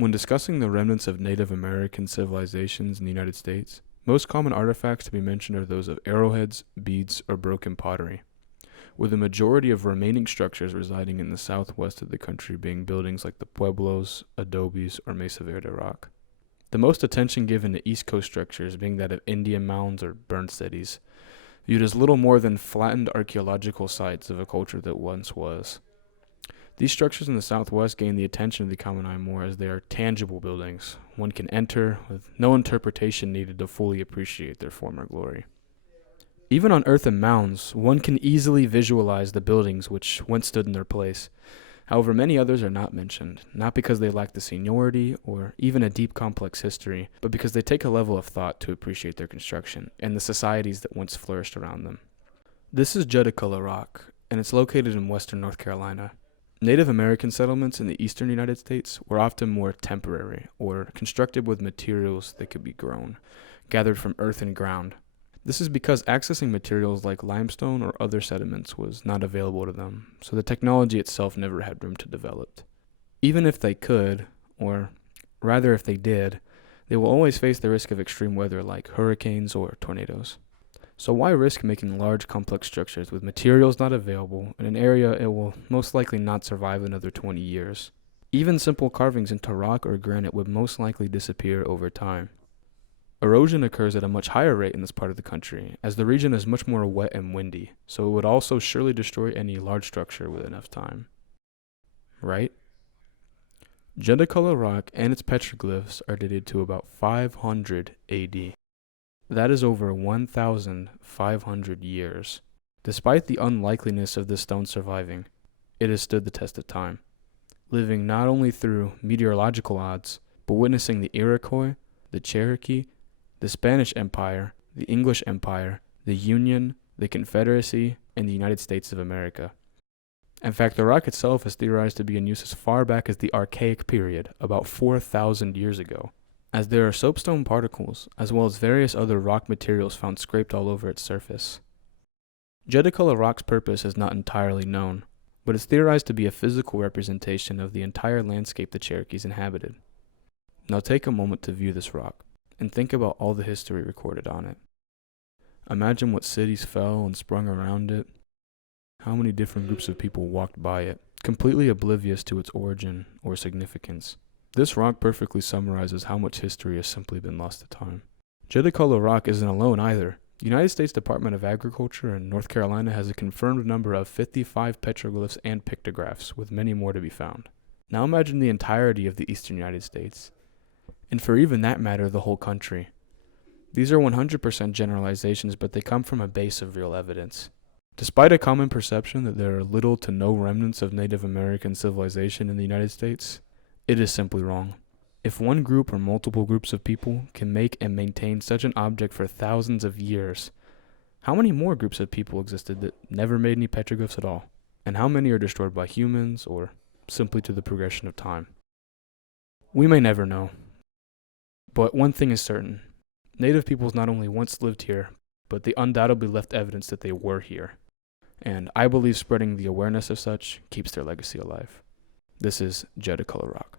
When discussing the remnants of Native American civilizations in the United States, most common artifacts to be mentioned are those of arrowheads, beads, or broken pottery, with the majority of remaining structures residing in the southwest of the country being buildings like the pueblos, adobes, or Mesa Verde rock. The most attention given to East Coast structures being that of Indian mounds or burned cities, viewed as little more than flattened archaeological sites of a culture that once was. These structures in the Southwest gain the attention of the common eye more as they are tangible buildings one can enter with no interpretation needed to fully appreciate their former glory. Even on earthen mounds, one can easily visualize the buildings which once stood in their place. However, many others are not mentioned, not because they lack the seniority or even a deep complex history, but because they take a level of thought to appreciate their construction and the societies that once flourished around them. This is Judacullah Rock, and it's located in western North Carolina. Native American settlements in the eastern United States were often more temporary or constructed with materials that could be grown, gathered from earth and ground. This is because accessing materials like limestone or other sediments was not available to them, so the technology itself never had room to develop. Even if they could, or rather if they did, they will always face the risk of extreme weather like hurricanes or tornadoes. So why risk making large complex structures with materials not available in an area it will most likely not survive another 20 years? Even simple carvings into rock or granite would most likely disappear over time. Erosion occurs at a much higher rate in this part of the country, as the region is much more wet and windy, so it would also surely destroy any large structure with enough time. Right? Judacullah Rock and its petroglyphs are dated to about 500 AD. That is over 1,500 years. Despite the unlikeliness of this stone surviving, it has stood the test of time, living not only through meteorological odds, but witnessing the Iroquois, the Cherokee, the Spanish Empire, the English Empire, the Union, the Confederacy, and the United States of America. In fact, the rock itself is theorized to be in use as far back as the Archaic period, about 4,000 years ago, as there are soapstone particles, as well as various other rock materials found scraped all over its surface. Judacullah Rock's purpose is not entirely known, but is theorized to be a physical representation of the entire landscape the Cherokees inhabited. Now take a moment to view this rock, and think about all the history recorded on it. Imagine what cities fell and sprung around it, how many different groups of people walked by it, completely oblivious to its origin or significance. This rock perfectly summarizes how much history has simply been lost to time. Judacullah Rock isn't alone either. The United States Department of Agriculture in North Carolina has a confirmed number of 55 petroglyphs and pictographs, with many more to be found. Now imagine the entirety of the eastern United States, and for even that matter, the whole country. These are 100% generalizations, but they come from a base of real evidence. Despite a common perception that there are little to no remnants of Native American civilization in the United States, it is simply wrong. If one group or multiple groups of people can make and maintain such an object for thousands of years, how many more groups of people existed that never made any petroglyphs at all? And how many are destroyed by humans or simply to the progression of time? We may never know. But one thing is certain. Native peoples not only once lived here, but they undoubtedly left evidence that they were here. And I believe spreading the awareness of such keeps their legacy alive. This is Judacullah Rock.